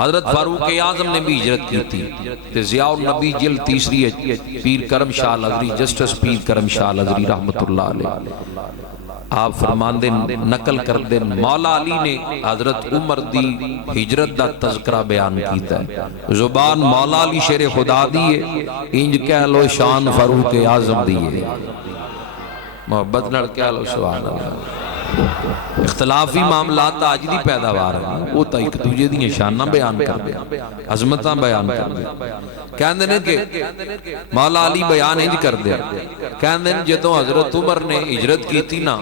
حضرت فاروق اعظم نے بھی ہجرت کی تھی. ضیاء النبی جلد تیسری پیر کرم شاہ الازہری، جسٹس پیر کرم شاہ الازہری رحمت اللہ علیہ، آپ فرماندے نقل کردے مولا علی نے حضرت عمر دی ہجرت دا تذکرہ بیان کیتا ہے. زبان مولا علی شیر خدا دیئے، انج کہہ لو شان فاروق اعظم دیئے. محبت نڑ کہہ لو سبحان اللہ. اختلافی معاملات آج دی پیداوار ہیں، وہ تا ایک دوجہ دی شانہ بیان کر دے، عظمتاں بیان کر دے. کہندے نے کہ مولا علی بیان انج کر دے، کہندے نے جدوں حضرت عمر نے ہجرت کی تھی نا،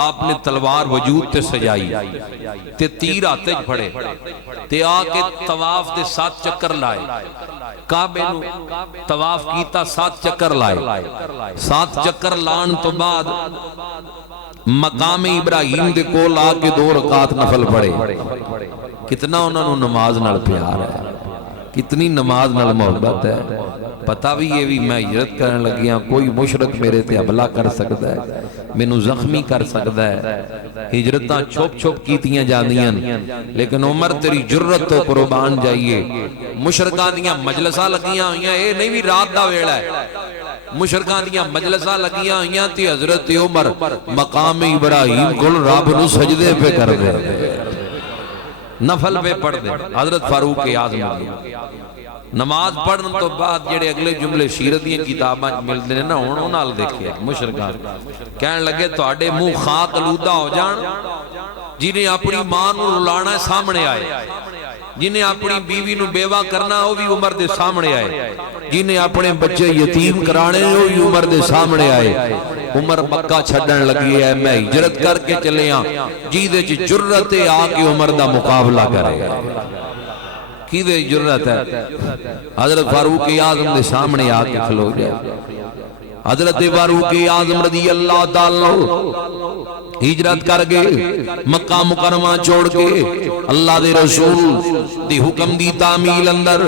آپ نے تلوار وجود تے سجائی تے تیر آتے پھڑے تے آکے طواف دے 7 چکر لائے، کعبے نو طواف کیتا 7 چکر لائے. 7 چکر لان تو بعد مقام ابراہیم دے کول آ کے 2 رکعت نفل پڑھے. کتنا انہوں نے نماز نال پیار ہے، کتنی نماز نال محبت ہے. پتہ بھی یہ بھی میں ہجرت کرنے لگیاں، کوئی مشرک میرے تے حملہ کر سکتا ہے، مینوں زخمی کر سکتا ہے. ہجرتاں چھپ چھپ کیتیاں جاندیاں، لیکن عمر تیری جرت تو قربان جائیے. مشرکاں دیاں مجلساں لگیاں ہوئیاں، اے نہیں بھی رات دا ویلا ہے، مشرکاں دیاں مجلساں لگیاں ہوئیاں تے حضرت عمر مقام ابراہیم کل رب نو سجدے پہ کر دے، نفل پہ پڑھ دے. حضرت فاروق اعظم نماز پڑھن تو بعد جڑے اگلے جملے سیرت دی کتاباں ملدے نے نا، ہن انہاں نال دیکھیا مشرکاں کہن لگے تواڈے منہ خاک آلودہ ہو جان جنہیں اپنی ماں نو رلانا ہے سامنے آئے، جنہیں اپنی بیوی نو بیوہ کرنا وہ بھی عمر دے سامنے آئے، جنہیں اپنے بچے یتیم کرانے وہ بھی عمر دے سامنے آئے. عمر مکہ چھڑن لگی ہے، میں ہجرت کر کے چلے ہاں جی دے چ جرت آ کے عمر دا مقابلہ کرے. کی دے جرت ہے؟ حضرت فاروق اعظم دے سامنے آ کے کھلو جائے. حضرت فاروق اعظم رضی اللہ تعالیٰ ہجرت کر گئے، مکہ مکرمہ چھوڑ کے اللہ دے رسول دی حکم دی تعمیل اندر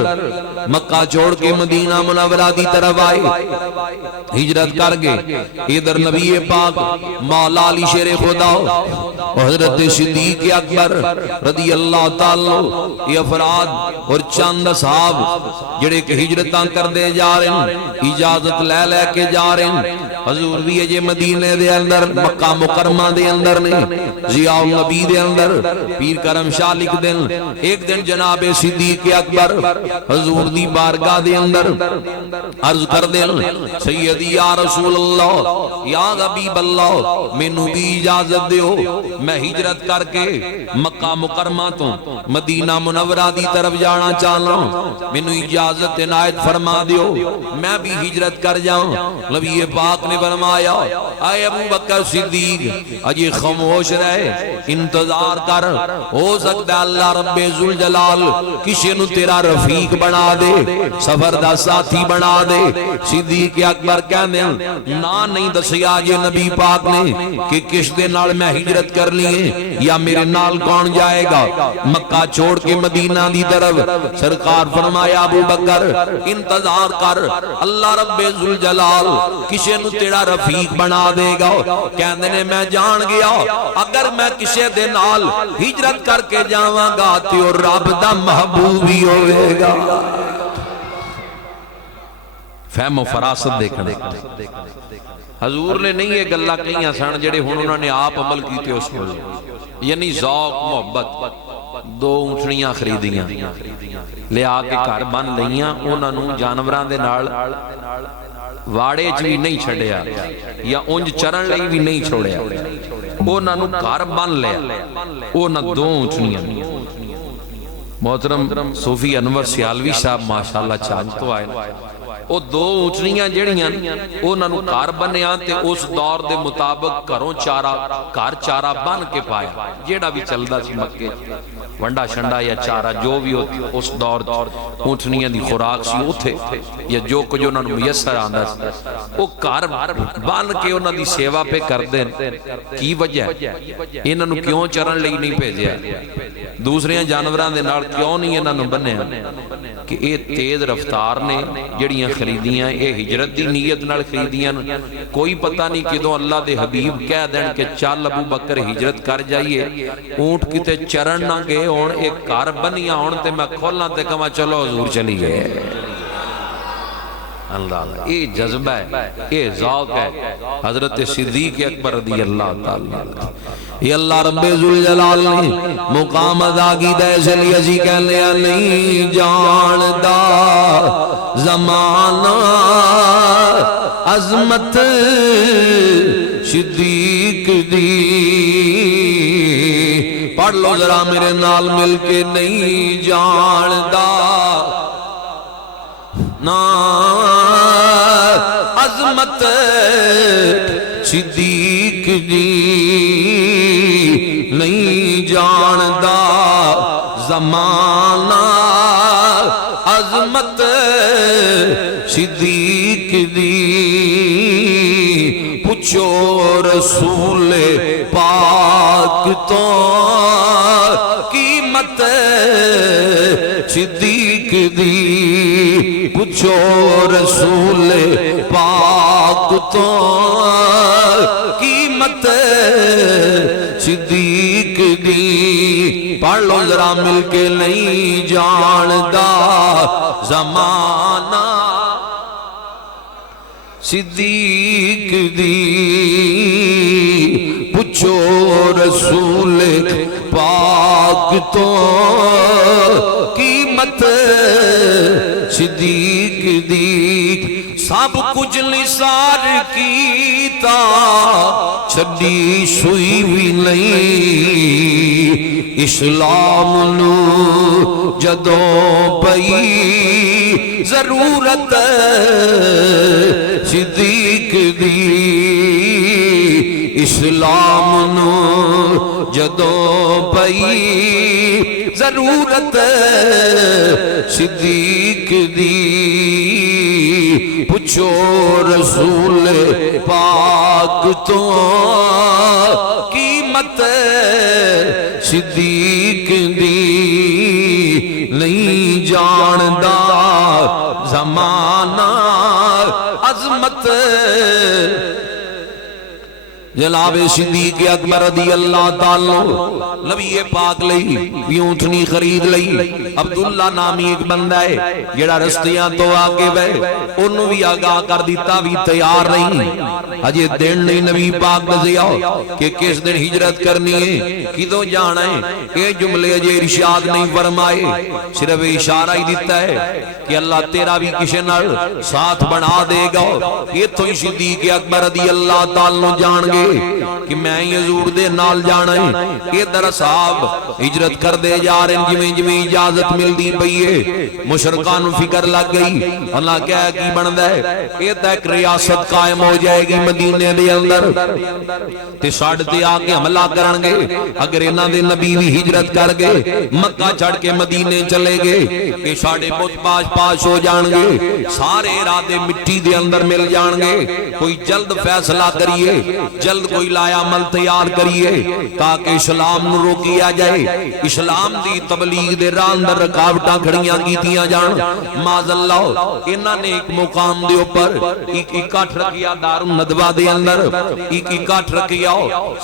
مکہ چھوڑ کے مدینہ منورہ دی طرف آئے، ہجرت کر گئے. ادھر نبی پاک مولا علی شیر خدا حضرت صدیق اکبر رضی اللہ تعالیٰ یہ افراد اور چند صحاب جڑے کہ ہجرتاں کر دے جا رہے ہیں، اجازت لے لے کے جا رہے ہیں. حضور بھی یہ مدینے دے اندر مکہ مکرمہ دے اندر نے، ضیاء النبی دے اندر پیر کرم شاہ لکھ دیں ایک دن جناب صدیق اکبر حضور دی بارگاہ دے اندر عرض کر دیں سیدی یا رسول اللہ یا حبیب اللہ مینوں بھی اجازت دیو، میں ہجرت کر کے مکہ مکرمہ تو مدینہ منورہ دی طرف جانا چاہتا ہوں، مینوں اجازت عنایت فرما دیو، میں بھی ہجرت کر جاؤں. نبی پاک نے فرمایا اے ابو بکر صدیق اجے خاموش رہے، انتظار کر، ہو سکتا ہے اللہ رب ذوالجلال کسی نو تیرا رفیق بنا دے، سفر دا ساتھی بنا دے. صدیق اکبر کہنے نا نہیں دسیا جے نبی پاک نے کہ کس دے نال میں ہجرت کر لیے یا میرے نال کون جائے گا مکہ چھوڑ کے مدینہ دی طرف. سرکار فرمایا ابو بکر انتظار کر، اللہ رب ذوالجلال کسی نو تیرا رفیق بنا دے گا. کہندے نے میں جان گیا اگر میں کسی دے نال ہجرت کر کے جاواں گا تے او رب دا محبوب ہی ہوئے گا. فہم و فراست دیکھنے حضور نے نہیں یہ گلہ کہیں سن جڑے ہن انہوں نے آپ عمل کیتے اس کو، یعنی ذوق محبت. 2 اونٹنیاں خریدیاں لے آ کے گھر بن لئیاں، انہاں نوں جانوراں دے نال واڑے چ بھی نہیں چھڑیا یا اونج چرن لئی بھی نہیں چھوڑیا، انہاں نوں گھر بن لیا. انہاں 2 اونٹنیاں محترم صوفی انور سیالوی صاحب ماشاءاللہ چاند تو آئے، وہ 2 اونٹنیاں جڑیاں انہاں نوں گھر بنیا تے اس دور دے مطابق گھروں چارہ گھر چارہ بن کے پایا جیڑا بھی چلدا سی مکے ونڈا شنڈا یا چارہ جو بھی اس دور اونٹنیاں دی خوراک سی اوتھے یا جو کچھ انہاں نوں میسر آندا سی وہ گھر بن کے انہاں دی سیوا پہ کر دین. کی وجہ ہے انہاں نوں کیوں چرن لئی نہیں بھیجیا، دوسرے جانوراں دے نال کیوں نہیں انہاں نوں بنیا؟ کہ یہ تیز رفتار نے جڑیاں خریدیاں یہ ہجرت دی نیت نال خریدیاں کوئی پتہ نہیں کدوں اللہ دے حبیب کہہ دین کہ چل ابو بکر ہجرت کر جائیے اونٹ کتے چرن نہ گئے ہون ایک گھر بنیا ہون تے میں کھولنا تے کہاں چلو حضور چلی گئے اللہ یہ جذبہ ہے یہ ذوق ہے حضرت صدیق اکبر رضی اللہ تعالیٰ یہ اللہ رب ذوالجلال نے مقام ادا کی دے لیے اسی کہہ لیا نہیں جاندا زمانہ عظمت صدیق دی پڑھ لو ذرا میرے نال مل کے نہیں جاندا نا عظمت صدیق دی نہیں جاندا زمانہ عظمت صدیق دی پوچھو رسول پاک تو قیمت صدیق دی پوچھو رسول پاک تو قیمت صدیق دی پڑھ لو ذرا مل کے نہیں جاندا زمانہ صدیق دی پوچھو رسول پاک تو قیمت صدیق دی سب کچھ نثار کیتا چھڈی سوئی بھی نہیں اسلام نو جدوں پئی ضرورت صدیق دی اسلام نو جدوں پئی ضرورت صدیق دی پوچھو رسول پاک تو قیمت صدیق دی نہیں جاندا زمانہ عظمت جناب صدیق اکبر رضی اللہ تعالیٰ نبی پاک لئی اونٹنی خرید لئی عبداللہ نامی ایک بندہ ہے جڑا رستیاں تو آگے بے انہوں بھی آگاہ کر دیتا بھی تیار نہیں اجے دن نہیں نبی پاک نزیا کہ کس دن ہجرت کرنی ہے کدوں جانا ہے یہ جملے اجے ارشاد نہیں فرمائے صرف اشارہ ہی دیتا ہے کہ اللہ تیرا بھی کسی نال ساتھ بنا دے گا یہ تو ہی صدیق اکبر رضی اللہ تعالیٰ جان گے کہ میں حضور دے نال جانا ہے یہ در صاحب ہجرت کر دے جا رہے ہیں جمیں جمیں اجازت مل دی پئیے مشرکان فکر لگ گئی اللہ کیا کی بند ہے یہ تک ریاست قائم ہو جائے گی مدینے دے اندر تے ساڑھ تے آکے حملہ کرنگے اگر انہاں دے نبی بھی ہجرت کر گئے مکہ چھڑ کے مدینے چلے گئے کہ ساڑھے بہت پاش ہو جانگے سارے ارادے مٹی دے اندر مل جانگے کوئی جلد فیصلہ کریے جلد کوئی لایا عمل تیار کریے تاکہ اسلام نو روکیا جائے اسلام دی تبلیغ دے راہ اندر رکاوٹاں کھڑیاں کیتیاں جان معاذ اللہ انہاں نے ایک مقام دے اوپر ایک اکٹھ رکھیا دار الندوہ دے اندر ایک اکٹھ رکھیا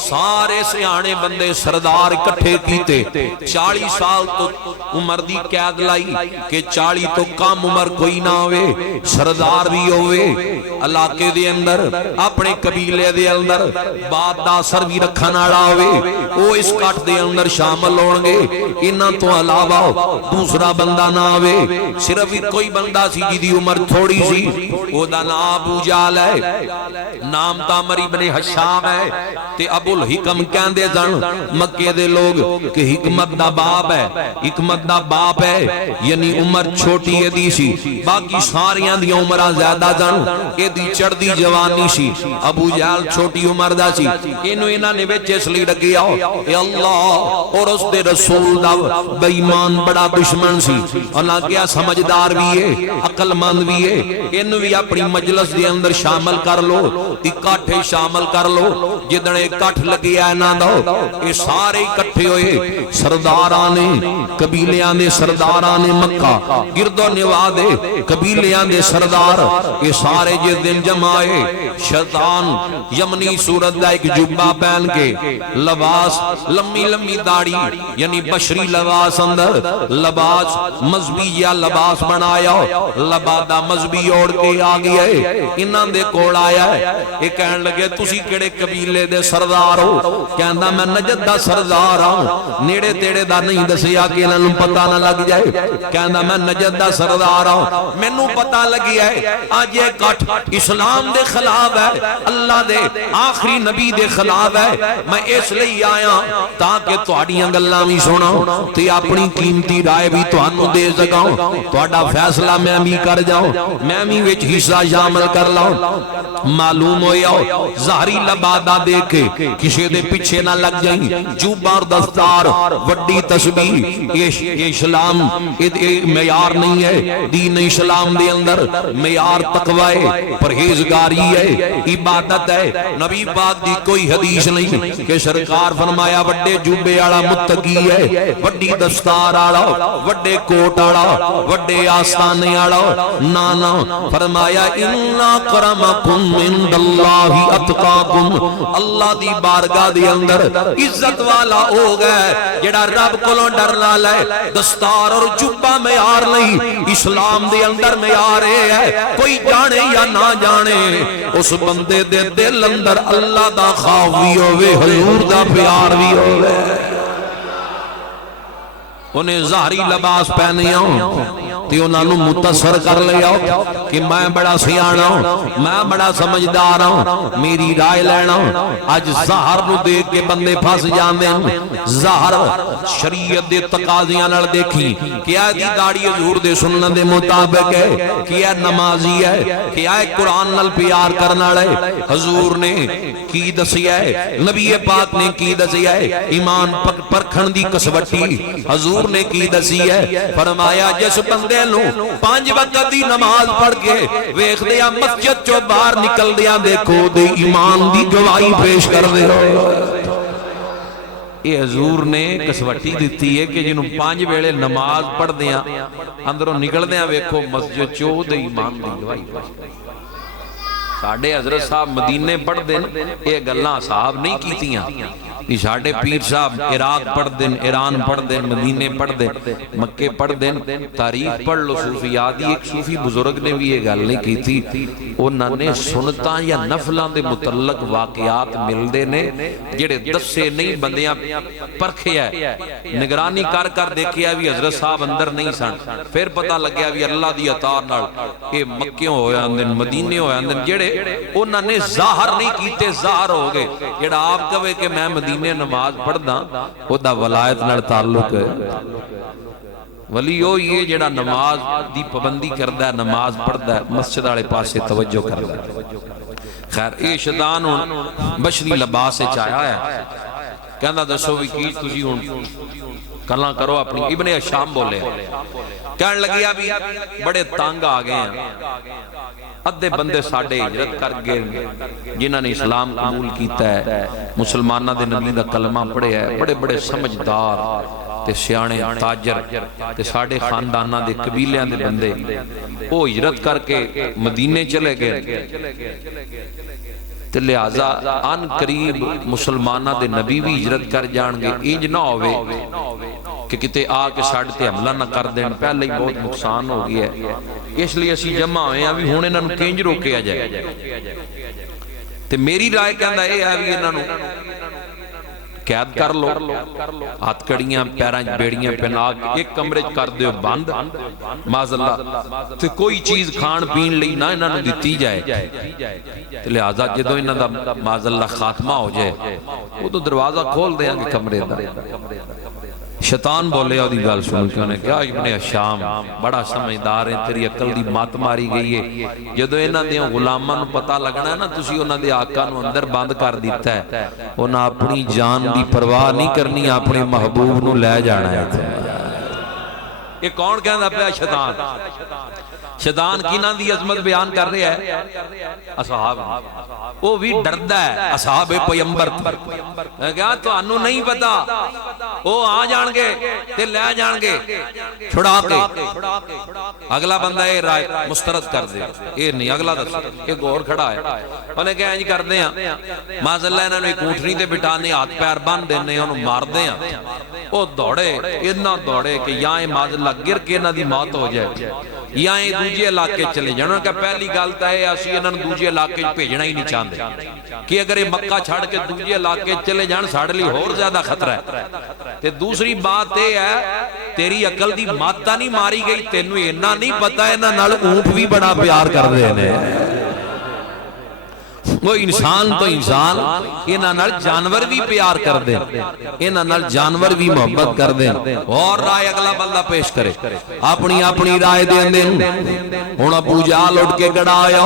سارے سیانے بندے سردار اکٹھے کیتے 40 سال تو عمر دی قید لائی کہ 40 تو کم عمر کوئی نہ ہوئے سردار بھی ہوئے علاقے دے اندر اپنے قبیلے دے اندر بات دا اثر بھی رکھن والا ہوئے وہ اس کٹ دے اندر شامل ہون گے انہاں تو علاوہ دوسرا بندہ نہ ہوئے صرف کوئی بندہ سی جی دی عمر تھوڑی سی وہ دا نام ابو جال ہے نام تامر ابن حشام ہے تے ابو الحکم کہندے جن مکے دے لوگ کہ حکمت دا باپ ہے حکمت دا باپ ہے یعنی عمر چھوٹی ہے دی سی باقی ساریاں دی عمرہ زیادہ جن اے دی چڑھ دی جوانی سی ابو جال چھوٹی عمر دا سی انہوں انہاں نے بیچ اس لیے رکھیا اے اللہ اور اس دے رسول دا بے ایمان بڑا دشمن سی اللہ کیا سمجھدار بھی ہے عقل مند بھی ہے انہوں بھی اپنی مجلس دے اندر شامل کر لو اکٹھے شامل کر لو جدن اکٹھ لگیا ہے نہ دو اے سارے اکٹھے کٹھے ہوئے سرداراں نے قبیلیاں دے سرداراں نے مکہ گرد و نواح دے قبیلیاں دے سردار یہ سارے جس دن جمائے شیطان یمنی صورت دا ایک جبہ پہن کے لباس لمبی لمبی داڑھی یعنی بشری لباس اندر لباس مذہبی یا لباس بنایا لبادہ مذہبی اوڑ کے آ گیا ہے انہاں دے کوڑ آیا ہے یہ کہن لگے تسی کڑے قبیلے دے سردار ہو کہندا میں نجد دا سردار ہوں نیڑے تیڑے دا نہیں دسیا کہ انہاں نوں پتہ نہ لگ جائے کہندا میں نجد دا سردار ہوں مینوں پتہ لگیا ہے آج یہ کٹ اسلام دے خلاف ہے اللہ دے آخری نبی دے خلاف ہے میں اس لئی آیا تاکہ تہاڈیاں گلاں وی سناں تے اپنی قیمتی رائے بھی تہانوں دے سکاں تہاڈا فیصلہ میں بھی کر جاؤں میں بھی وچ حصہ شامل کر لاؤں معلوم ہویا ظاہری لبادہ دیکھ کے کسی دے پیچھے نہ لگ جائیں جوبہ اور دستار وڈی تسبیح یہ اسلام معیار نہیں ہے دین اسلام دے اندر معیار تقوی ہے پرہیزگاری ہے عبادت ہے نبی پاک دی کوئی حدیث نہیں کہ سرکار فرمایا وڈے جوبے والا متقی ہے وڈی دستار والا وڈے کوٹ والا وڈے آستانے والا نانا فرمایا ان اکرمکم عند اللہ اتقاکم اللہ دی بارگاہ دے اندر عزت والا ہو گئے جڑا رب کولوں ڈرنا لے دستار اور جبہ معیار نہیں اسلام دے اندر معیار ہے کوئی جانے یا نہ جانے اس بندے دے دل اندر اللہ دا خوف بھی ہوئے حضور دا پیار بھی ہوئے انہیں ظاہری لباس پہنے ہوں تے انہاں نوں متصر کر لیا کہ میں بڑا سیانا ہوں میں بڑا سمجھدار ہوں میری رائے لینا اج ظاہر نو دیکھ کے بندے پھس جاندے ہیں ظاہر شریعت دے تقاضیاں نال دیکھی کیا دی داڑھی حضور دے سنت دے مطابق ہے کیا نمازی ہے کیا قرآن نال پیار کرنا ہے حضور نے کی دسیا ہے نبی پاک نے کی دسیا ہے ایمان پرکھن دی کسوٹی حضور نے کی دسی ہے فرمایا جس بندے نو 5 وقت دی نماز پڑھ کے ویکھ دیا مسجد چوں باہر نکل دیا دیکھو دے ایمان دی گواہی پیش کر دے یہ حضور نے کسوٹی دیتی ہے کہ جنہوں 5 ویلے نماز پڑھ دیا اندروں نکل دیا ویکھو مسجد چوں دے ایمان دی گواہی پیش کر دے ساڑھے حضرت صاحب مدینے پڑھ دیں یہ گلاں صاحب نہیں کیتیاں ساڑھے پیر صاحب عراق پڑھ دیں ایران پڑھ دیں مدینے پڑھ دیں مکے پڑھ دیں تاریخ پڑھ لو صوفیادی ایک صوفی بزرگ نے بھی یہ گل نہیں کی تھی انہوں نے سنتاں یا نفلاں دے متعلق واقعات مل دے نے جڑے دسے نہیں بندیاں پرکھے ہے نگرانی کر کر دیکھیا بھی حضرت صاحب اندر نہیں سن پھر پتہ لگیا بھی اللہ دی عطا نال اے مکیوں ہویا اندن مدینے ہویا اندن جڑے انہوں نے ظاہر نہیں کیتے ظاہر ہو گئے جڑا آپ کہے کہ میں مدینے نماز پڑھ دا وہ دا ولایت نال تعلق ہے ولی ہو یہ جڑا نماز دی پابندی کردا ہے نماز پڑھدا ہے مسجد والے پاسے توجہ کردا ہے خیر اے شیطان بشری لباس وچ آیا ہے کہندا دسو وی کی تسی ہن کلاں کرو اپنی ابن شام بولے کہن لگیا بھی بڑے تانگ آ گئے ہیں ادھے بندے ساڑھے ہجرت کر گئے جنہاں نے اسلام قبول کیتا ہے مسلمانہ دے نبی دا کلمہ پڑھے ہے بڑے بڑے سمجھدار تے سیانے تاجر تے ساڑھے خاندانہ دے قبیلیاں دے بندے وہ ہجرت کر کے مدینے چلے گئے تے لہذا ان قریب مسلمانہ دے نبی بھی ہجرت کر جان گے انج نہ ہوئے کہ کتے آ کے ساڑھے تے حملہ نہ کر دیں پہلے ہی بہت نقصان ہو گیا ہے اس لیے اسی جمع ہوئے ہیں ابھی ہونے انہوں کنج روکے آ جائے تے میری رائے کہندہ اے ہے بھی انہوں قید کر لو ہاتھ کڑیاں پیراں بیڑیاں پہنا ایک کمرے کر دیو بند معاذ اللہ تے کوئی چیز کھان پین لئی نہ انہوں دیتی جائے تے لہذا جدو انہوں دا معاذ اللہ خاتمہ ہو جائے وہ تو دروازہ کھول دیں گے کمرے دا شیطان بولے اور دی گال سن کے انہیں کہا ابن شام بڑا سمجھدار ہیں تیری عقل دی مات ماری گئی ہے جدو انہاں دیاں غلاماں نو پتہ لگنا ہے نا تسی انہاں دے آقا نو اندر بند کر دیتا ہے انہاں اپنی جان دی پرواہ نہیں کرنی اپنے محبوب نو لے جانا ہے یہ کون کہندا پیا؟ شیطان۔ شیطان کیناں دی عظمت بیان کر رہا ہے؟ اصحاب۔ وہ بھی ڈردا ہے اصحاب پیغمبر تو کیا تانوں نہیں پتا وہ آ جان گے تے لے جان گے چھڑا کے۔ اگلا بندہ یہ رائے مسترد کر دے، یہ نہیں اگلا دس یہ غور کھڑا ہے، انہیں کہا انج کردے ہیں معاذ اللہ انہوں نے اونٹنی تے بٹھانے ہاتھ پیر بن دینے انہوں مار دے ہیں، وہ دوڑے اتنا دوڑے کہ یہاں معاذ اللہ گر کے انہوں دی موت ہو جائے یا یہ دوجے علاقے چلے جانا۔ انہوں نے کہا پہلی گالتا ہے اسی انہوں نے دوجے علاقے بھیجنا ہی نہیں چاہتے کہ اگر یہ مکہ چھاڑ کے دوجے علاقے چلے جان ساڑھ لی اور زیادہ خطرہ ہے۔ تے دوسری بات یہ ہے تیری عقل دی ماتا نہیں ماری گئی، تینوں اینا نہیں پتا ہے نہ اونٹ بھی بڑا پیار کر دینے۔ وہ انسان تو انسان انہاں نال جانور بھی پیار کر دیں، انہاں نال جانور بھی محبت کر دیں۔ اور رائے اگلا بندہ پیش کرے اپنی اپنی رائے دیں دیں۔ ہن ابو جہل اٹھ کے گڑا آیا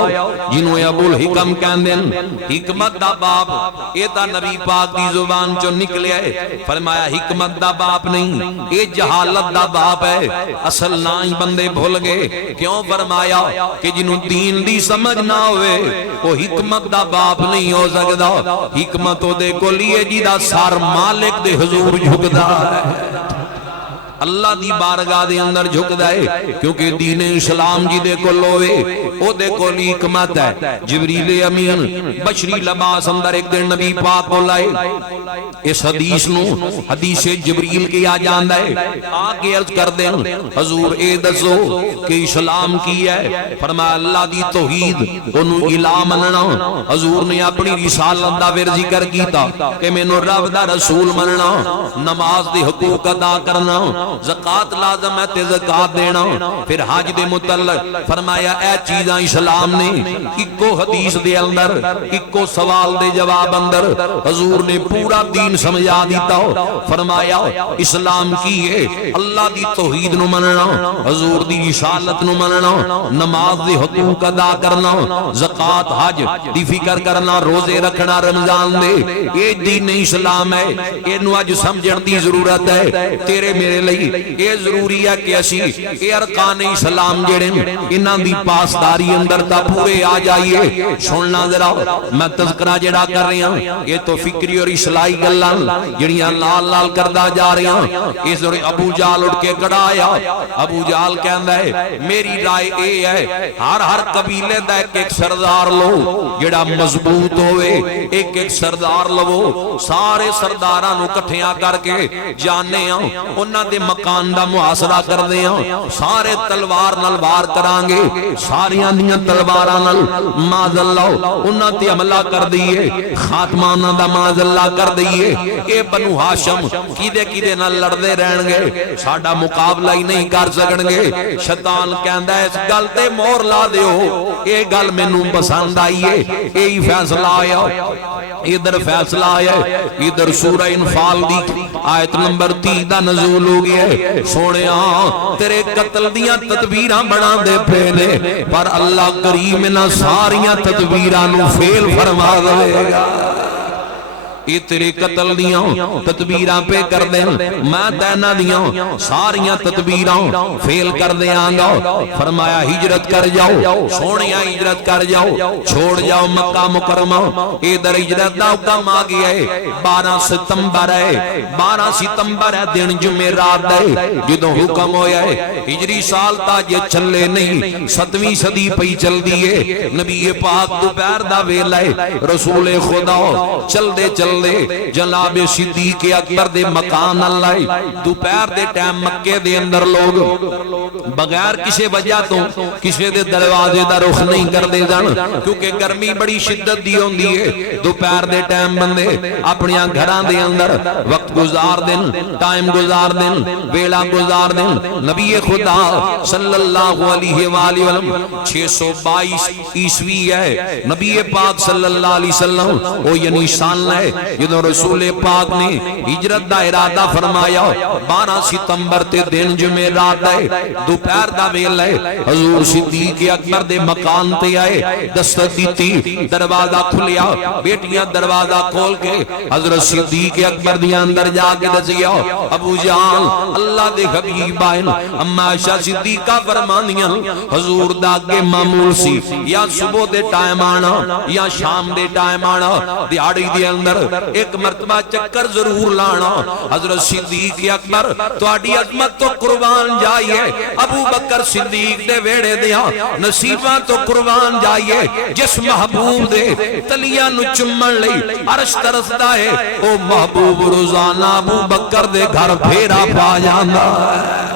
جنوں ابو الحکم کہندے ہیں، حکمت دا باپ یہ تا نبی پاک دی زبان چوں نکلیا ہے، فرمایا حکمت دا باپ نہیں یہ جہالت دا باپ ہے۔ اصل نہ ہی بندے بھول گئے، کیوں؟ فرمایا کہ جنوں دین دی سمجھ نہ ہوئے وہ حکمت دا باپ نہیں ہو سکتا۔ حکمت دے کو لیے جی دا سار مالک دے حضور جھکدا ہے، اللہ دی بارگاہ دے اندر جھکدا ہے، کیونکہ دین اسلام جی دے کو لوے او دے کو لی حکمت ہے۔ جبریل امین بشری لباس اندر ایک دن نبی پاک کو لائے، اس حدیث نو حدیث جبریل کیا جاندا ہے، آگے عرض کر دیں حضور اے دسو کہ اسلام کی ہے؟ فرمایا اللہ دی توحید انہوں الہ مننا۔ حضور نے اپنی رسالت دا پھر ذکر کیتا کہ مینوں رب دا رسول مننا، نماز دے حقوق ادا کرنا، زکات لازم ہے تے زکات دینا، پھر حج دے متعلق فرمایا اے چیزاں اسلام نے اکو حدیث دے اندر اکو سوال دے جواب اندر حضور نے پورا دین سمجھا دیتا۔ فرمایا اسلام کی ہے اللہ دی توحید نو مننا، حضور دی رسالت نو مننا، نماز دے حقوق ادا کرنا، زکات حج دی فکر کرنا، روزے رکھنا رمضان دے، یہ دین اسلام ہے۔ اینو اج سمجھن دی ضرورت ہے، تیرے میرے لئی یہ ضروری ہے کہ اسی یہ ارکان اسلام جڑے انہاں دی پاسداری اندر تا پورے آ جائیے۔ سننا ذرا میں تذکرہ جڑا کر رہی ہوں یہ تو فکری اور اصلاحی گلاں جڑیاں لال لال کردا جا رہی ہیں۔ اس ابو جہل اٹھ کے کھڑا آیا، ابو جہل کہندا ہے میری رائے اے ہے ہر قبیلے دا ایک سردار لو جڑا مضبوط ہوئے، ایک سردار لو، سارے سرداراں نو اکٹھیاں کر کے جانے ہاں انہاں دے مکان دا محاصرہ کر دے ہاں، سارے تلوار نال وار کران گے، ساریاں دیاں تلواراں نال معاذ اللہ انہاں تے حملہ کر دئیے، خاتمہ انہاں دا معاذ اللہ کر دئیے۔ اے بنو ہاشم کیدے کیدے نال لڑدے رہن گے، ساڈا مقابلہ ہی نہیں کر سکن گے۔ شیطان کہندا ہے اس گل تے مہر لا دیو، اے گل مینوں پسند آئی ہے، یہی فیصلہ آیا۔ ادھر فیصلہ آیا ہے، ادھر سورہ انفال دی آیت نمبر 30 دا نزول ہو گیا ہے۔ سونیا تیرے قتل دیاں تدبیراں بنا دے پینے، پر اللہ کریم نہ ساریاں تدبیراں نو فیل فرما دے گا۔ یہ تیرے قتل دیاں تدبیراں پہ کر دیں، میں تینا دیاں ساریاں تدبیراں فیل کر دیں آنگا۔ فرمایا ہجرت کر جاؤ، سونیاں ہجرت کر جاؤ، چھوڑ جاؤ مکہ مکرمہ۔ ادھر ہجرت دا حکم آ گیا ہے، 12 ستمبر ہے، 12 ستمبر ہے دن جمعرات ہے جدوں حکم ہویا ہے۔ ہجری سال تا یہ چلے نہیں، 7ویں صدی پئی چل دیئے، نبی پاک دوپہر دا ویلا ہے، رسول خدا چل دے جناب صدیق اکبر دے مکان اللہ دوپہر دے ٹائم مکے دے اندر لوگ بغیر کسی وجہ تو کسی دے دروازے دا رخ نہیں کر دے جان، کیونکہ گرمی بڑی شدت دی ہوندی ہے۔ دوپہر دے ٹائم بندے اپنی گھراں دے اندر وقت گزار دین، ٹائم گزار دین، ویلا گزار دین۔ نبی خدا صلی اللہ علیہ وآلہ وسلم 622 عیسوی ہے، نبی پاک صلی اللہ علیہ وسلم وہ یہ نشان ہے جدوں رسول پاک نے ہجرت دا ارادہ فرمایا 12 ستمبر تے دن جمعے رات ہے دوپہر دا ویلا ہے حضور صدیق اکبر دے مکان تے آئے دستک دیتی دروازہ کھلیا بیٹیاں دروازہ کھول کے حضرت صدیق اکبر دے اندر جا کے دسیا ابو جان اللہ دے حبیب آئے اما عائشہ صدیقہ فرماندیاں حضور دا اگے معمول سی یا صبح دے ٹائم آنا یا شام دے ٹائم آنا دیہاڑی دے اندر ایک مرتبہ چکر ضرور لانا حضرت صدیق اکبر تہاڈی عظمت تو قربان جائیے ابو بکر صدیق دے ویڑے دیا نصیباں تو قربان جائیے جس محبوب دے تلیاں نو چمن لئی عرش ترسدا ہے او محبوب روزانہ ابو بکر دے گھر پھیرا پا جاندا ہے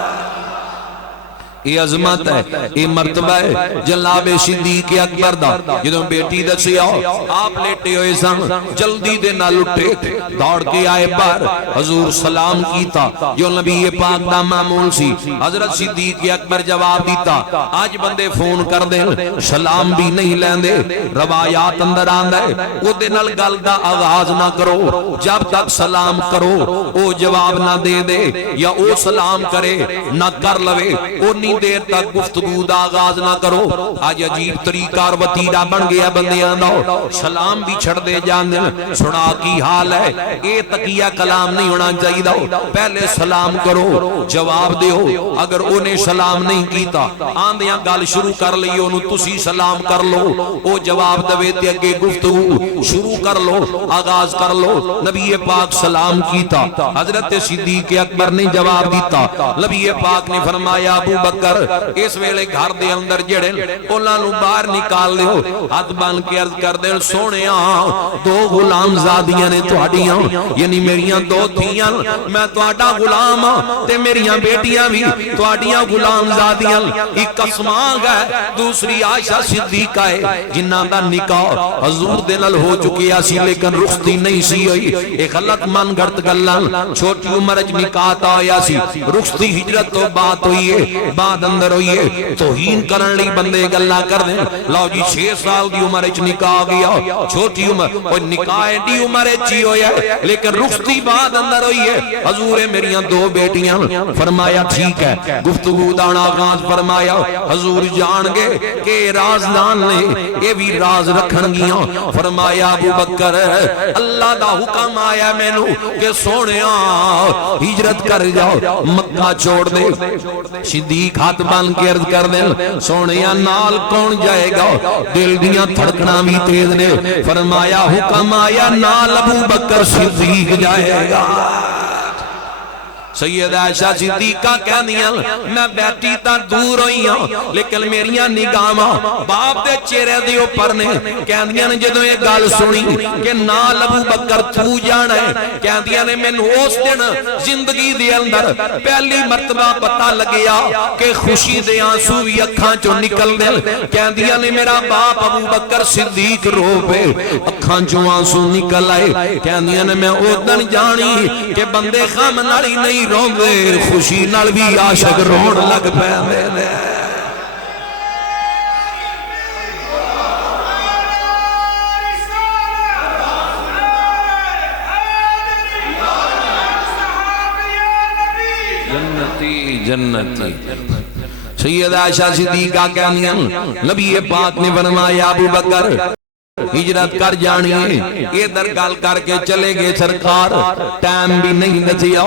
یہ عظمت ہے یہ مرتبہ ہے جناب صدیق اکبر دا جدوں بیٹی دسیا آپ لیٹے ہوئے سن جلدی دے نال اٹھے دوڑ کے آئے باہر حضور سلام کیتا جو نبی پاک دا معمول سی حضرت صدیق اکبر جواب دیتا آج بندے فون کر دیں سلام بھی نہیں لیندے روایات اندر آندا ہے او دے نال گل دا آغاز نہ کرو جب تک سلام کرو او جواب نہ دے دے یا او سلام کرے نہ کر لوے او دیر تک گفتگو دا آغاز نہ کرو آج عجیب طریقہ اور وطیرہ بن گیا بندیاں دا سلام بھی چھڑ دے جاندے سنا کی حال ہے اے تقیہ کلام نہیں ہونا چاہیے دا پہلے سلام کرو جواب دیو اگر انہیں سلام نہیں کیتا آندیاں گال شروع کر لی انہوں تسی سلام کر لو او جواب دوے تے اگے گفتگو شروع کر لو آغاز کر لو نبی پاک سلام کیتا حضرت صدیق اکبر نے جواب دیتا نبی پاک نے فرمایا ابو بکر اس ویلے گھر دے اندر جڑے اولاں نو باہر نکال لیو ہاتھ بن کے عرض کر دے سونیا دو غلام زادیاں نے تہاڈیاں یعنی میریاں دو تھیاں میں تہاڈا غلام تے میریاں بیٹیاں بھی تہاڈیاں غلام زادیاں ایک قسماں ہے دوسری عائشہ صدیقہ ہے جنہاں دا نکاح حضور دے نال ہو چکیا سی لیکن رخصتی نہیں سی ہوئی ایک غلط من گھڑت گلاں چھوٹی عمر وچ نکاح تا آیا سی رخصتی ہجرت تو بات ہوئی ہے بعد اندر ہوئیے توہین کرن لی بندے گلہ کر دیں لاؤ جی 6 سال دی عمر اچ نکاح گیا چھوٹی عمر اور نکاح دی عمر اچھی ہویا ہے لیکن رخصتی بعد اندر ہوئیے حضور میریاں دو بیٹیاں فرمایا ٹھیک ہے گفتگو دانا آغاز فرمایا حضور جان گے کہ رازدان نے یہ بھی راز رکھن گیاں فرمایا ابو بکر اللہ دا حکم آیا میں نو کہ سونیاں ہجرت کر جاؤ مکہ چھوڑ دے صدیق ہاتھ بان کے عرض کر دیں سونیا نال کون جائے گا دل دیاں تھڑکنا بھی تیز نے فرمایا حکم آیا نال ابو بکر صدیق جائے گا سید عائشہ صدیقہ کہہ دیا میں بیٹی تا دور ہوئی ہوں لیکن میریاں نگاہاں باپ دے چہرے دے اوپر نے کہہ دیا نے جدوں یہ گل سنی کہ نال ابو بکر تو جانا ہے کہہ دیا نے مینوں اس دن زندگی دے اندر پہلی مرتبہ پتہ لگیا کہ خوشی دے آنسو بھی اکھاں چوں نکل دے کہہ دیا نے میرا باپ ابو بکر صدیق رو پے اکھاں چوں آنسو نکل آئے کہہ دیا نے میں او دن جانی کہ بندے غم نالی نہیں رون دے خوشی نال بھی عاشق رون لگ پے نے جنتی جنتی سید عائشہ صدیقہ کہنی نبی پاک نے فرمایا ابو بکر ہجرت کر جانی ہے یہ درگال کر کے چلے گئے سرکار ٹائم بھی نہیں دسیا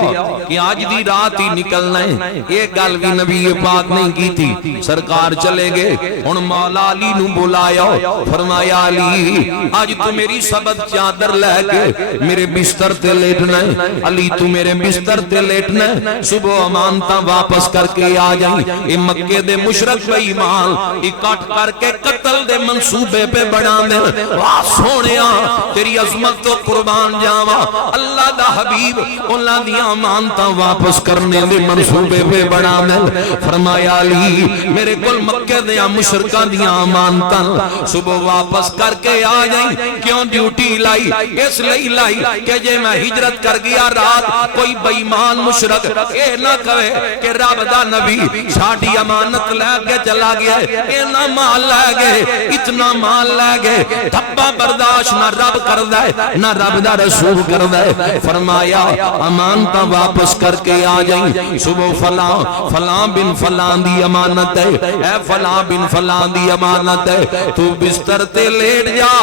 کہ آج دی رات ہی نکلنا ہے یہ گل بھی نبی پاک نہیں کی تھی سرکار چلے گئے ان مولا علی نو بلایا فرمایا علی آج تو میری سبت چادر لے کے میرے بستر تے لیٹنا ہے علی تو میرے بستر تے لیٹنا ہے صبح امانتا واپس کر کے آ جائیں یہ مکے دے مشرک بے ایمان اکٹھ کر کے قتل دے منصوبے پہ بڑھا دے واہ سونیا تیری عظمت تو قربان جاوا اللہ دا حبیب اللہ دی امانتاں واپس کرنے دے منصوبے پہ بنا دے فرمایا علی میرے کل مکہ دیا مشرکاں دیا امانتاں صبح واپس کر کے آ جائیں کیوں ڈیوٹی لائی اس لئی لائی کہ جے میں ہجرت کر گیا رات کوئی بے ایمان مشرک اے نہ کہے کہ رب دا نبی ساڈی امانت لے کے چلا گیا اے نہ مال لے گئے اتنا مال لے گئے تھپا برداشت نہ رب کردا ہے نہ رب دا رسول کردا ہے. فرمایا امانت واپس کر کے آ جائیں. صبح فلاں فلاں بن فلاں دی امانت ہے, اے فلاں بن فلاں دی امانت ہے, تو بستر تے لیٹ جا,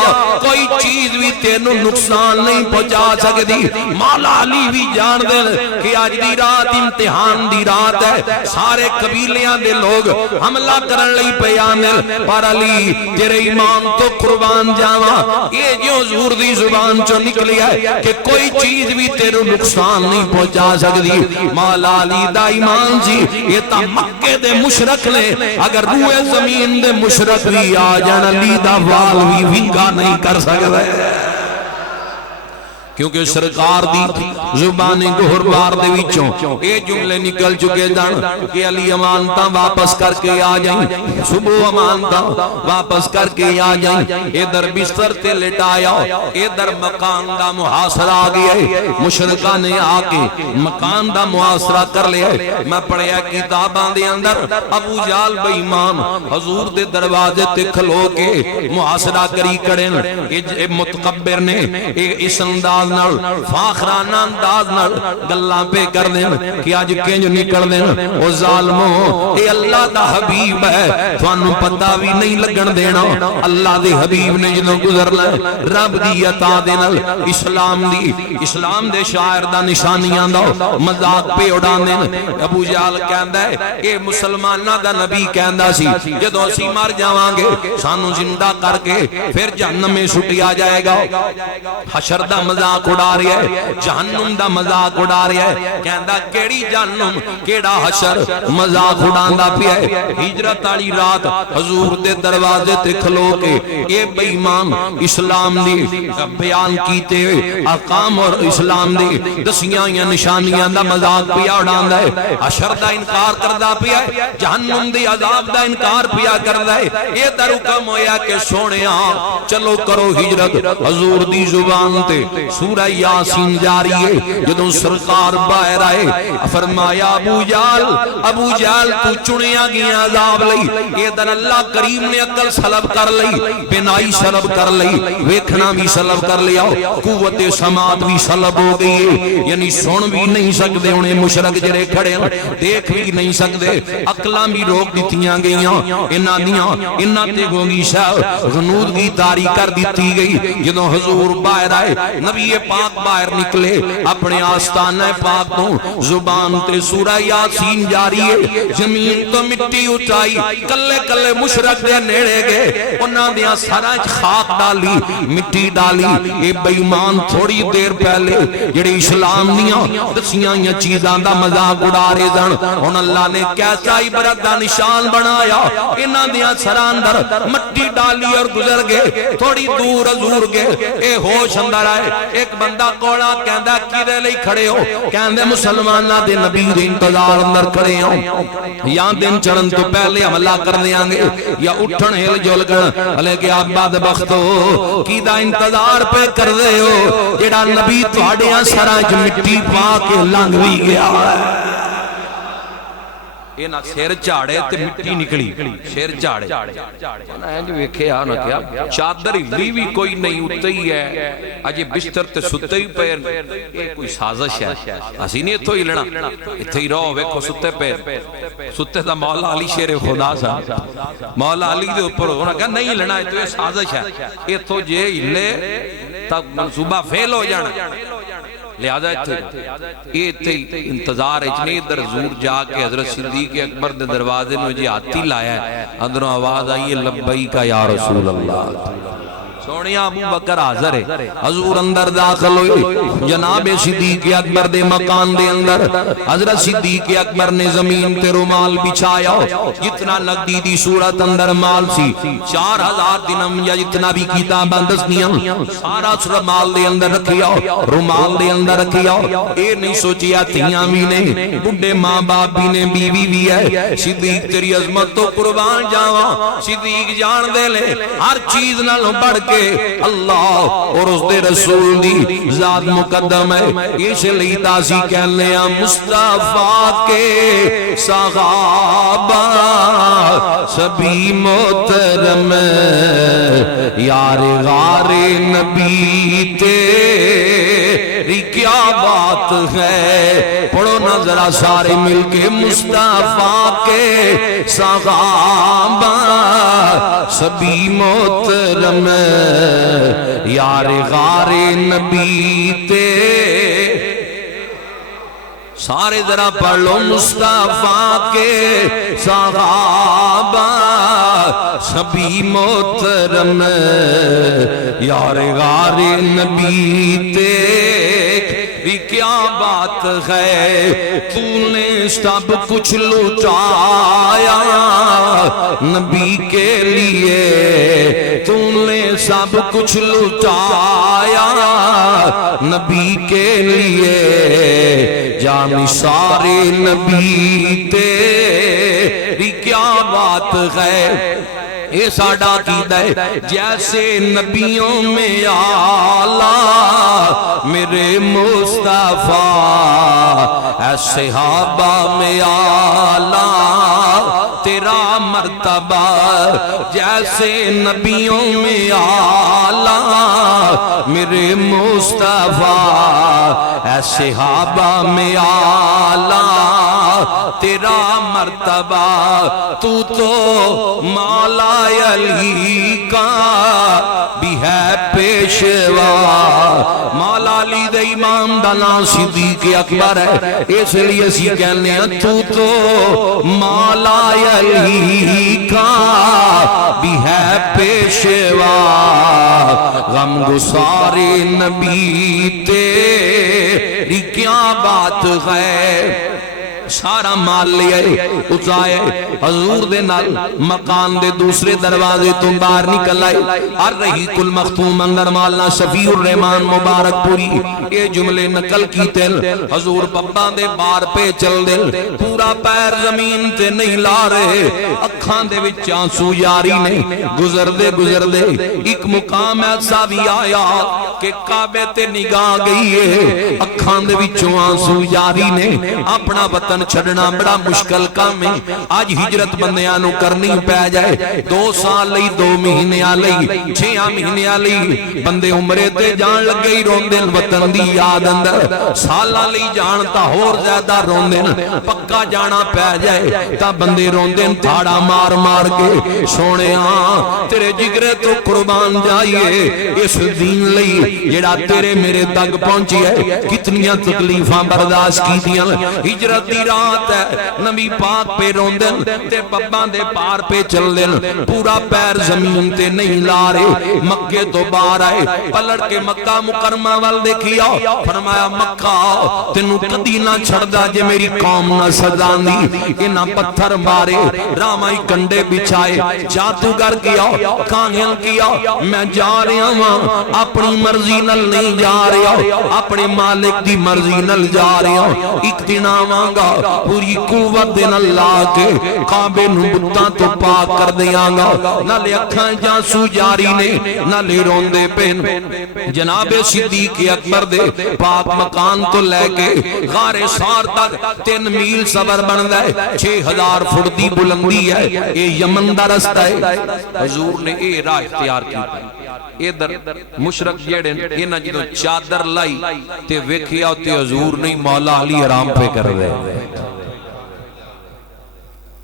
کوئی چیز بھی تینوں نقصان نہیں پہنچا سکتی. مولا علی بھی جان دے کہ آج دی رات امتحان دی رات ہے, سارے قبیلیاں دے لوگ حملہ کرن لئی پے آندے, پر علی تیرے ایمان تو قربان جاواں, یہ جو حضور دی زبان چوں نکلی ہے کہ کوئی چیز بھی تیرے نقصان نہیں پہنچا سکتی. مولا علی دا ایمان سی, یہ تا مکے دے مشرک نے اگر روئے زمین دے مشرک بھی آ جان علی دا وال بھی ونگا نہیں کر سکتے, کیونکہ سرکار دی زبان گہر بار دے وچوں اے جملے نکل چکے جان کہ علی امانتاں واپس کر کے آ جائیں, صبح امانتاں واپس کر کے آ جائیں. ادھر بستر تے لٹایا, ادھر مکان دا محاصرہ آ گیا ہے, مشرکاں نے آ کے مکان دا محاصرہ کر لیا ہے. میں پڑھیا کتاباں دے اندر ابو جہل بے ایمان حضور دے دروازے تے کھلو کے محاصرہ کری کڑن, اے متکبر نے اس انداز فاخرانہ انداز نال گلاں پہ کر دیں کہ آج کنج نکل دیں او ظالموں, اے اللہ دا حبیب ہے, تھانوں پتہ بھی نہیں لگن دینا. اللہ دے حبیب نے جدوں گزرنا رب دی عطا دے نال اسلام دے شاعر دا نشانیاں دا مذاق پہ اڑان دیں. ابو جہل کہندا ہے اے مسلماناں دا نبی کہندا سی جدوں اسی مر جاواں گے سانوں زندہ کر کے پھر جہنم میں سٹیا جائے گا. حشر دا مذاق اڑا رہا ہے, جہنم دا مذاق اڑا رہا ہے, کہندا کیڑی جہنم کیڑا حشر, مذاق اڑاندا پیا ہے. ہجرت والی رات حضور دے دروازے تے کھلو کے اے بے ایمان اسلام دی بیان کیتے ہوئے احکام اور اسلام دی دسیاں یا نشانیاں دا مذاق پیا اڑاندا ہے, حشر دا انکار کردا پیا ہے, جہنم دی عذاب دا انکار پیا کردا ہے. اے در حکم ہویا کہ سونیا چلو کرو ہجرت. حضور دی زبان تے سورہ یاسین جاری ہے, جدوں سرکار باہر آئے فرمایا ابو جہل تو چنیا گیا عذاب لئی. ادھر اللہ کریم نے عقل سلب کر لئی, بینائی سلب کر لئی, ویکھنا بھی سلب کر لیا, قوت سماعت بھی سلب ہو گئی ہے, یعنی سن بھی نہیں سکتے انہیں مشرک جڑے کھڑے دیکھ بھی نہیں سکتے, عقلاں بھی روک دتیاں گئیاں, انہاں تے گونگی شاہ غنودگی طاری کر دیتی گئی. جدوں حضور باہر آئے نبی پاک باہر نکلے اپنے آستانہ پاک تو زبان تے سورہ یاسین جاری ہے, زمین تو مٹی اٹھائی, کلے کلے مشرک دے نیڑے گئے, انہاں دیاں سراں وچ خاک ڈالی مٹی ڈالی. اے بے ایمان تھوڑی دیر پہلے جڑے اسلام دیاں دسیاں یا چیزاں دا مذاق اڑا رہے سن, ہن اللہ نے کیسا عبرت دا نشان بنایا, انہاں دیاں سراں اندر مٹی ڈالی اور گزر گئے. تھوڑی دور حضور گئے, اے ہوش اندر آئے, ایک بندہ کوڑا کہندا کدے لئی کھڑے ہو, کہندے مسلماناں دے نبی دے انتظار اندر کھڑے ہو, یا دن چڑھن تو پہلے حملہ کر دیاں گے یا اٹھن ہل جل کر ہلے کہ آپ بدبختو کیدا انتظار پہ کر دے ہو, جڑا نبی تہاڈیاں سراں وچ مٹی پا کے لنگ وی گیا ہے. اینا سیر چاڑے تے مٹی نکلی, سیر چاڑے انہیں جو ویکھیا نہ کیا چادر ہلی بھی کوئی نہیں اتئی ہے, اجے بستر تے ستے ہی پیر, یہ کوئی سازش ہے, اسی نہیں اتھو ہی لڑا, اتھو ہی رہو ویکھو ستے پیر, ستے تا مولا علی شیر خدا سا, مولا علی دے اوپر ہونا کہا نہیں لڑا, اتھو یہ سازش ہے, اتھو جے ہلے تب منصوبہ فیل ہو جانا. لہذا اتھے انتظار اتنی در زور جا کے حضرت صدیق اکبر دے دروازے میں جی آتی لایا ہے, اندروں آواز آئی ہے لبیک یا رسول اللہ. سونیا ابو بکر حاضر ہے, حضور اندر داخل ہوئے, جناب صدیق اکبر دے مکان دے اندر حضرت صدیق اکبر نے زمین تے رومال بچھایا, جتنا نقدی دی صورت اندر مال سی 4000 دینم یا جتنا بھی کتاباں دسنیاں سارا رومال دے اندر رکھیا, رومال دے اندر رکھیا. اے نہیں سوچیا تیاں بھی نے, بڈھے ماں باپ بھی نے, بیوی بھی ہے, صدیق تیری عظمت تو قربان جاواں, صدیق جان دے لے ہر چیز نالوں بڑھ کے اللہ اور اس دے رسول دی ذات مقدم ہے. اس لیے تاسی کہنے ہیں مصطفیٰ کے صحابہ سبھی محترم یار غار نبی تیری کیا بات ہے. پڑھو نا ذرا سارے مل کے مصطفیٰ کے صحابہ سبھی محترم یار غار نبی تیری. سارے ذرا پڑھ لو مصطفیٰ کے صحابہ سبھی محترم یار غار نبی تیری کیا بات ہے. تو نے سب کچھ لٹایا نبی کے لیے, تو نے سب کچھ لٹایا نبی کے لیے. جان سارے نبی تیری کیا بات ہے. یہ ساڈا عقیدہ ہے جیسے نبیوں میں آلہ میرے مصطفیٰ اے صحابہ میں آلہ تیرا مرتبہ. جیسے نبیوں میں آلہ میرے مصطفیٰ اے صحابہ میں آلہ تیرا مرتبہ. تو مولا علی کا بھی ہے پیشوا. مولا علی دے امام دا نام صدیق اکبر ہے, اس لیے اسی کہنے ہیں تو مولا علی کا بھی ہے پیشوا. غم گسار نبی تیری کیا بات ہے. سارا مال لے آئے اتائے حضور دے نال مکان دے دوسرے دروازے تو باہر نکل آئے. الرحیق المختوم اندر مالنا شفیع الرحمان مبارک پوری یہ جملے نقل کی تل. حضور پپا دے بار پہ چل دل, پورا پیر زمین تے نہیں لا رہے, اکھاں دے وچ آنسو یاری نے. گزر دے ایک مقام ایسا بھی آیا کہ کعبے تے نگاہ گئی ہے, اکھاں دے وچوں آنسو یاری نے. اپنا وطن چھڑنا بڑا مشکل کام ہے. آج ہجرت بندیاں نو کرنی پہ جائے. 2 سال لئی 2 مہینے لئی 6 مہینے لئی بندے عمرے تے جان لگ گئی روندن وطن دی یاد اندر. سالاں لئی جان تا ہور زیادہ روندن, پکا جانا پہ جائے تا بندے روندن تھاڑا مار مار کے. سونےاں تیرے جگرے تو قربان جائیے اس دین لئی جڑا تیرے میرے تک پہنچی ہے. کتنیاں تکلیفاں برداشت کی دیاں. ہجرت دی رات ہے نبی پاک پہ روندن تے پپاں دے پار پہ چل دن, پورا پیر زمین تے نہیں لا رہے. مکے تو باہر آئے, پلٹ کے مکہ مکرمہ وال دیکھیا, فرمایا مکہ تینوں کدی نہ چھڑ دا جے میری قوم نہ سجان دی. انہاں پتھر مارے, رامائی کنڈے بچھائے, جادوگر کیا, کاہن کیا, میں جا رہا ہوں اپنی مرضی نل نہیں جا رہا, اپنے مالک دی مرضی نل جا رہا. ایک دن آوانگا پوری قوت دن اللہ کے کعبے نو بتاں تو پاک کر دیاں گا. نہ لے اکھاں جانسو جاری نے نہ لے روندے پین. جناب صدیق اکبر دے پاک مکان تو لے کے غار سار تک 3 میل سفر بن ہے, 6000 فٹ دی بلندی ہے. اے یمن دا رستہ ہے. حضور نے اے راہ اختیار کی. ادھر مشرق جیڑے انہاں جدوں چادر لائی تے ویکھیا تے حضور نہیں مولا علی آرام پہ کر رہے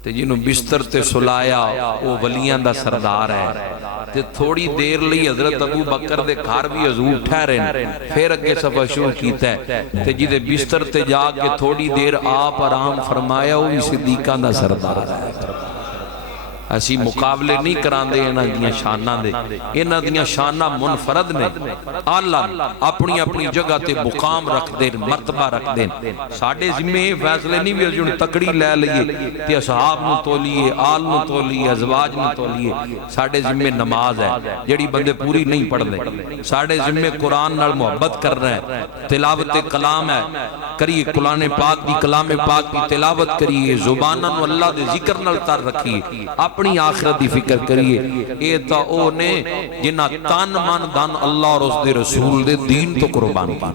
تے جنہوں بستر تے سلایا وہ ولیاں دا سردار ہے. تے تھوڑی دیر لئی حضرت ابو بکر دے گھر بھی حضور ٹھہرے, پھر اگے سفر شروع کیتا ہے. تے جدے بستر تے جا کے تھوڑی دیر آپ آرام فرمایا وہ بھی صدیقاں دا سردار ہے. اسی مقابلے نہیں کراندے انہاں دیاں شاناں دے, انہاں دیاں شاناں منفرد نے. اللہ اپنی اپنی جگہ تے مقام رکھ دے, مرتبہ رکھ دے. ساڑھے ذمہ فیصلے نہیں بھی جن تکڑی لے لئیے تے اصحاب نو تولیے, آل نو تولیے, ازواج نو تولیے. ساڑھے ذمہ نماز ہے جڑی بندے پوری نہیں پڑھ دے. ساڑھے ذمہ قرآن نال محبت کر رہے ہیں, تلاوت کلام ہے کریے, قرآن پاک دی کلام پاک دی تلاوت کریے, زباناں نو اللہ دے ذکر نال تر رکھیے, اپنی آخرت دی فکر کریے. اے تا او نے جنہ تن من دن اللہ اور اس دے رسول دے دین تو قربان کی.